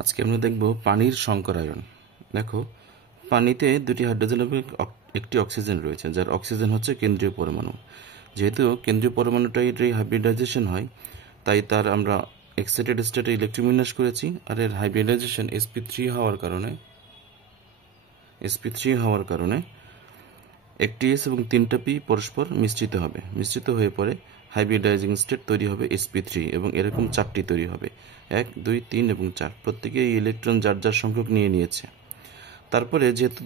আজকে আমরা দেখব পানির সংকরায়ন। দেখো, পানিতে দুটি হাইড্রোজেন এবং একটি অক্সিজেন রয়েছে, যার অক্সিজেন হচ্ছে কেন্দ্রীয় পরমাণু। যেহেতু কেন্দ্রীয় পরমাণুটাই হাইব্রিডাইজেশন হয়, তাই তার আমরা এক্সাইটেড স্টেটে ইলেকট্রোবিন্যাস করেছি। আর এর হাইব্রিডাইজেশন sp3 হওয়ার কারণে একটি S এবং 3টা P পরস্পর মিশ্রিত হবে। মিশ্রিত হয়ে পরে হাইব্রিডাইজিং স্টেট তৈরি হবে sp3, এবং এরকম 4টি তৈরি হবে, 1, 2, 3 এবং 4। প্রত্যেকে এই ইলেকট্রন যার যার সংখ্যক নিয়ে নিয়েছে। তারপরে যেহেতু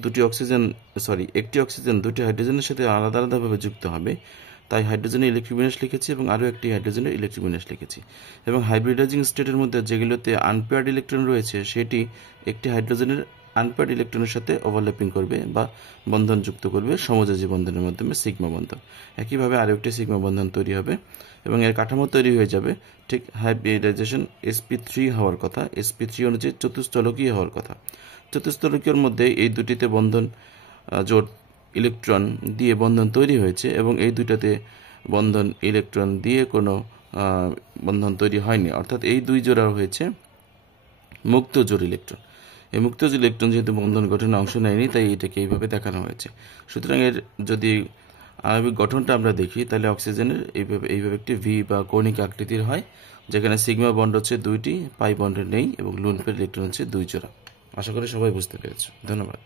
একটি অক্সিজেন দুটি হাইড্রোজেনের সাথে আলাদা আলাদাভাবে যুক্ত হবে, তাই হাইড্রোজেনের ইলেকট্রোবিন্যাস লিখেছি এবং আরও একটি হাইড্রোজেনের ইলেকট্রোবিন্যাস লিখেছি। এবং হাইব্রিডাইজিং স্টেটের মধ্যে যেগুলোতে আনপেয়ার্ড ইলেকট্রন রয়েছে, সেটি একটি হাইড্রোজেনের আনপেয়ার্ড ইলেকট্রনের সাথে ওভারল্যাপিং করবে বা বন্ধন যুক্ত করবে সমযোজী বন্ধনের মাধ্যমে, সিগমা বন্ধন। একইভাবে আরও একটি সিগমা বন্ধন তৈরি হবে এবং এর কাঠামো তৈরি হয়ে যাবে ঠিক হাইব্রিডাইজেশন sp3 হওয়ার কথা, sp3 অনুযায়ী চতুস্থলকীয় হওয়ার কথা। চতুস্থলকীয়র মধ্যে এই দুটিতে বন্ধন জোট ইলেকট্রন দিয়ে বন্ধন তৈরি হয়েছে, এবং এই দুটাতে বন্ধন ইলেকট্রন দিয়ে কোনো বন্ধন তৈরি হয়নি, অর্থাৎ এই দুই জোড়া হয়েছে মুক্ত জোড় ইলেকট্রন। এই মুক্ত জোড় ইলেকট্রন যেহেতু বন্ধন গঠনে অংশ নেয়নি, তাই এটাকে এইভাবে দেখানো হয়েছে। সুতরাং এর যদি আণবিক গঠনটা আমরা দেখি, তাহলে অক্সিজেনের এইভাবে একটি ভি বা কৌণিক আকৃতির হয়, যেখানে সিগমা বন্ড হচ্ছে 2টি, পাই বন্ডের নেই, এবং লোন পেয়ার ইলেকট্রন হচ্ছে 2 জোড়া। আশা করি সবাই বুঝতে পেরেছ। ধন্যবাদ।